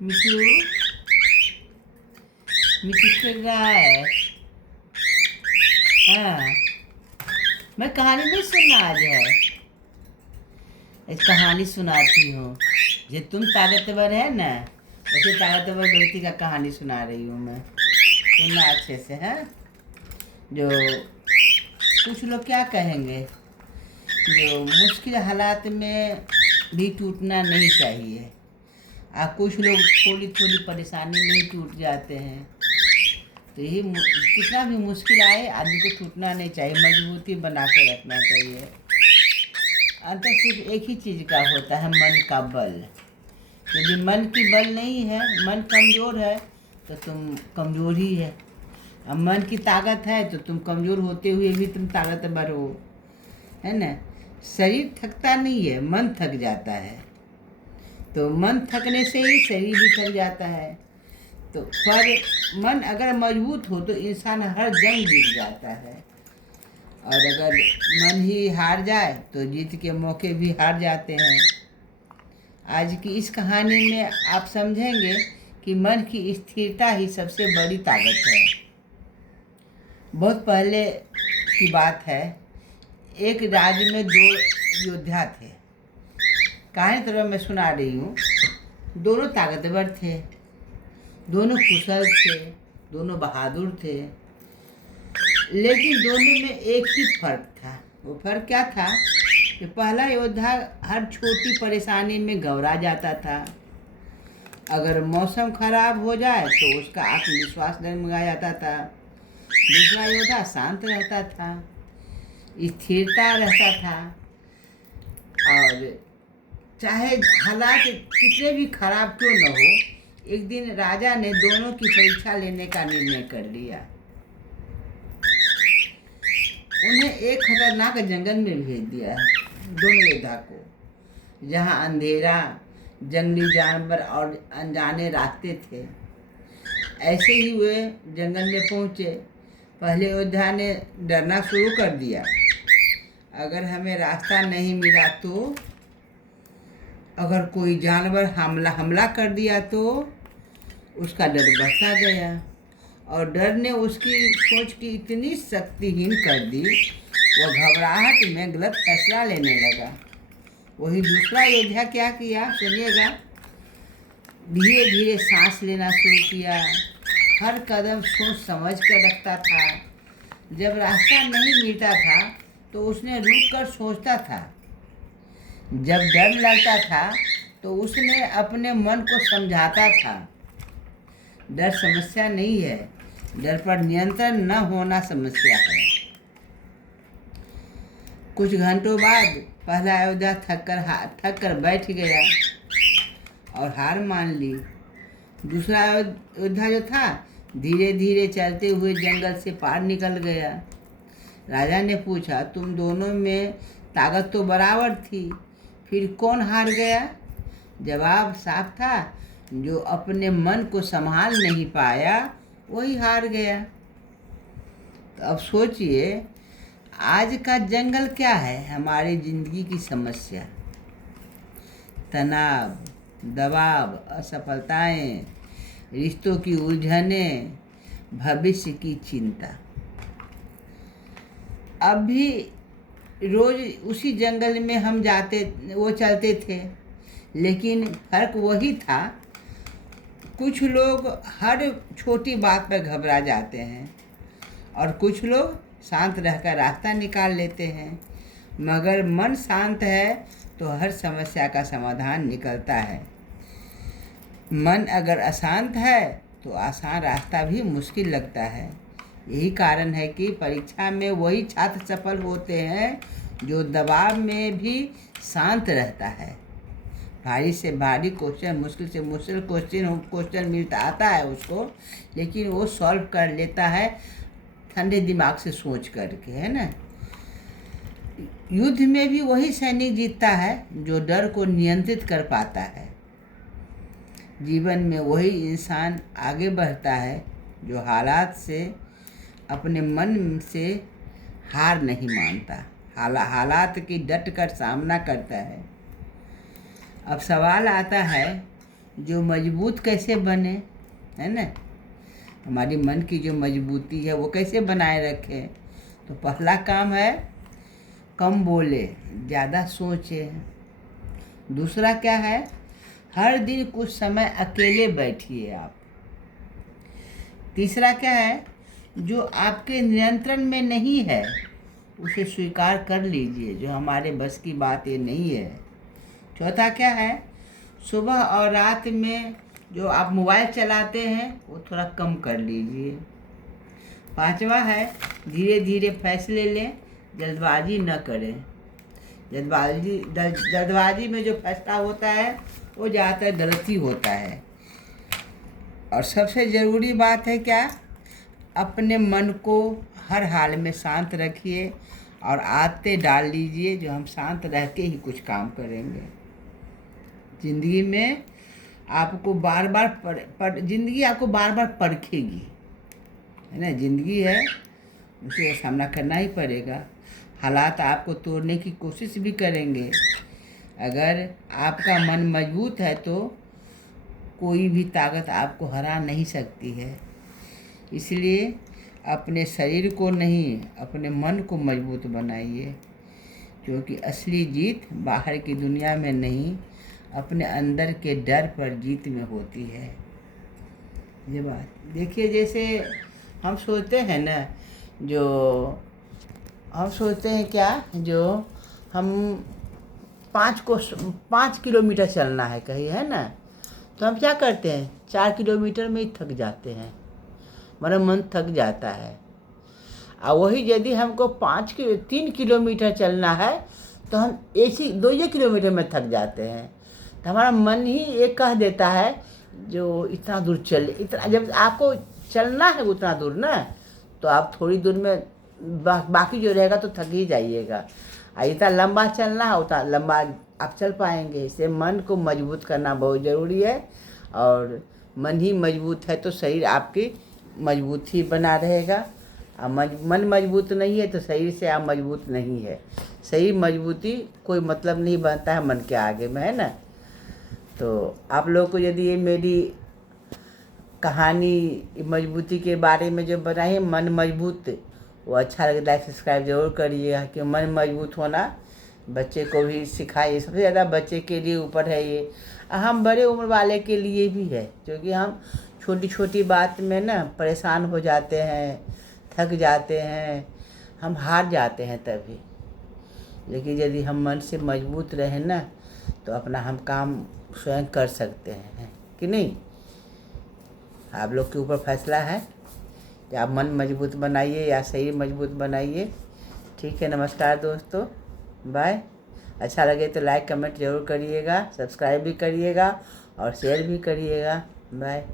मिठू, मिठू खेल रहा है। हाँ, मैं कहानी नहीं सुनना आज है। एक कहानी सुनाती हूँ। जो तुम ताकतवर है ना, वैसे ताकतवर व्यक्ति का कहानी सुना रही हूँ मैं। सुनना अच्छे से है। जो कुछ लोग क्या कहेंगे, जो मुश्किल हालात में भी टूटना नहीं चाहिए। कुछ लोग थोड़ी थोड़ी परेशानी में ही टूट जाते हैं। तो यही कितना भी मुश्किल आए, आदमी को टूटना नहीं चाहिए, मजबूती बना के रखना चाहिए। अंतर सिर्फ एक ही चीज़ का होता है, मन का बल। यदि मन की बल नहीं है, मन कमज़ोर है, तो तुम कमज़ोर ही है। अब मन की ताकत है तो तुम कमज़ोर होते हुए भी तुम ताकतवर हो, है ना। शरीर थकता नहीं है, मन थक जाता है। तो मन थकने से ही शरीर भी थक जाता है। तो पर मन अगर मजबूत हो तो इंसान हर जंग जीत जाता है, और अगर मन ही हार जाए तो जीत के मौके भी हार जाते हैं। आज की इस कहानी में आप समझेंगे कि मन की स्थिरता ही सबसे बड़ी ताकत है। बहुत पहले की बात है। एक राज्य में दो योद्धा थे। कहानी तरह मैं सुना रही हूँ। दोनों ताकतवर थे, दोनों कुशल थे, दोनों बहादुर थे। लेकिन दोनों में एक ही फर्क था। वो फर्क क्या था कि पहला योद्धा हर छोटी परेशानी में घबरा जाता था। अगर मौसम खराब हो जाए तो उसका आत्मविश्वास डगमगा जाता था। दूसरा योद्धा शांत रहता था, स्थिरता रहता था, और चाहे हालात कितने भी खराब क्यों न हो, एक दिन राजा ने दोनों की परीक्षा लेने का निर्णय कर लिया। उन्हें एक खतरनाक जंगल में भेज दिया, दोनों योद्धा को, जहाँ अंधेरा, जंगली जानवर और अनजाने रास्ते थे। ऐसे ही वे जंगल में पहुँचे। पहले योद्धा ने डरना शुरू कर दिया। अगर हमें रास्ता नहीं मिला तो, अगर कोई जानवर हमला कर दिया तो, उसका डर बढ़ता गया, और डर ने उसकी सोच की इतनी शक्तिहीन कर दी, वह घबराहट में गलत फैसला लेने लगा। वही दूसरा योद्धा क्या किया, सुनिएगा। धीरे धीरे सांस लेना शुरू किया, हर कदम सोच समझ कर रखता था। जब रास्ता नहीं मिलता था तो उसने रुक कर सोचता था। जब डर लगता था तो उसने अपने मन को समझाता था, डर समस्या नहीं है, डर पर नियंत्रण न होना समस्या है। कुछ घंटों बाद पहला योद्धा थक कर बैठ गया और हार मान ली। दूसरा योद्धा जो था, धीरे धीरे चलते हुए जंगल से पार निकल गया। राजा ने पूछा, तुम दोनों में ताकत तो बराबर थी, फिर कौन हार गया? जवाब साफ था, जो अपने मन को संभाल नहीं पाया वही हार गया। तो अब सोचिए, आज का जंगल क्या है? हमारी जिंदगी की समस्या, तनाव, दबाव, असफलताएं, रिश्तों की उलझनें, भविष्य की चिंता। अब भी रोज उसी जंगल में हम चलते थे, लेकिन फर्क वही था। कुछ लोग हर छोटी बात पर घबरा जाते हैं, और कुछ लोग शांत रहकर रास्ता निकाल लेते हैं। मगर मन शांत है तो हर समस्या का समाधान निकलता है। मन अगर अशांत है तो आसान रास्ता भी मुश्किल लगता है। यही कारण है कि परीक्षा में वही छात्र सफल होते हैं जो दबाव में भी शांत रहता है। भारी से भारी क्वेश्चन, मुश्किल से मुश्किल क्वेश्चन मिलता आता है उसको, लेकिन वो सॉल्व कर लेता है ठंडे दिमाग से सोच करके, है ना। युद्ध में भी वही सैनिक जीतता है जो डर को नियंत्रित कर पाता है। जीवन में वही इंसान आगे बढ़ता है जो हालात से, अपने मन से हार नहीं मानता, हालात की डट कर सामना करता है। अब सवाल आता है, जो मजबूत कैसे बने, है ना, हमारी मन की जो मजबूती है वो कैसे बनाए रखें। तो पहला काम है कम बोले, ज़्यादा सोचे। दूसरा क्या है, हर दिन कुछ समय अकेले बैठिए आप। तीसरा क्या है, जो आपके नियंत्रण में नहीं है उसे स्वीकार कर लीजिए, जो हमारे बस की बात ये नहीं है। चौथा क्या है, सुबह और रात में जो आप मोबाइल चलाते हैं वो थोड़ा कम कर लीजिए। पांचवा है, धीरे धीरे फैसले लें, जल्दबाजी न करें। जल्दबाजी में जो फैसला होता है वो ज़्यादातर गलती होता है। और सबसे ज़रूरी बात है क्या, अपने मन को हर हाल में शांत रखिए और आदतें डाल लीजिए जो हम शांत रह के ही कुछ काम करेंगे। ज़िंदगी में आपको बार बार ज़िंदगी आपको बार बार परखेगी, है ना। ज़िंदगी है, उसे सामना करना ही पड़ेगा। हालात आपको तोड़ने की कोशिश भी करेंगे। अगर आपका मन मजबूत है तो कोई भी ताकत आपको हरा नहीं सकती है। इसलिए अपने शरीर को नहीं, अपने मन को मजबूत बनाइए, क्योंकि असली जीत बाहर की दुनिया में नहीं, अपने अंदर के डर पर जीत में होती है। ये बात देखिए, जैसे हम सोचते हैं ना, हम सोचते हैं क्या, जो हम 5 किलोमीटर चलना है कहीं, है ना, तो हम क्या करते हैं 4 किलोमीटर में ही थक जाते हैं, हमारा मन थक जाता है। और वही यदि हमको 3 किलोमीटर चलना है तो हम 2 किलोमीटर में थक जाते हैं। तो हमारा मन ही एक कह देता है जो इतना दूर चले, इतना जब आपको चलना है उतना दूर ना, तो आप थोड़ी दूर में बाकी जो रहेगा तो थक ही जाइएगा। इतना लंबा चलना है उतना लंबा आप चल पाएंगे। इसलिए मन को मजबूत करना बहुत ज़रूरी है, और मन ही मजबूत है तो शरीर आपकी मजबूत ही बना रहेगा। मन मजबूत नहीं है तो शरीर से आप मजबूत नहीं है। शरीर मजबूती कोई मतलब नहीं बनता है मन के आगे में, है ना। तो आप लोग को यदि ये मेरी कहानी मजबूती के बारे में जो बनाई है, मन मजबूत, वो अच्छा लगे लाइक सब्सक्राइब जरूर करिएगा। कि मन मजबूत होना बच्चे को भी सिखाइए। सबसे ज़्यादा बच्चे के लिए ऊपर है ये, हम बड़े उम्र वाले के लिए भी है, क्योंकि हम छोटी छोटी बात में ना परेशान हो जाते हैं, थक जाते हैं, हम हार जाते हैं तभी। लेकिन यदि हम मन से मजबूत रहें ना, तो अपना हम काम स्वयं कर सकते हैं कि नहीं। आप लोग के ऊपर फैसला है कि आप मन मजबूत बनाइए या शरीर मजबूत बनाइए। ठीक है, नमस्कार दोस्तों, बाय। अच्छा लगे तो लाइक कमेंट ज़रूर करिएगा, सब्सक्राइब भी करिएगा और शेयर भी करिएगा। बाय।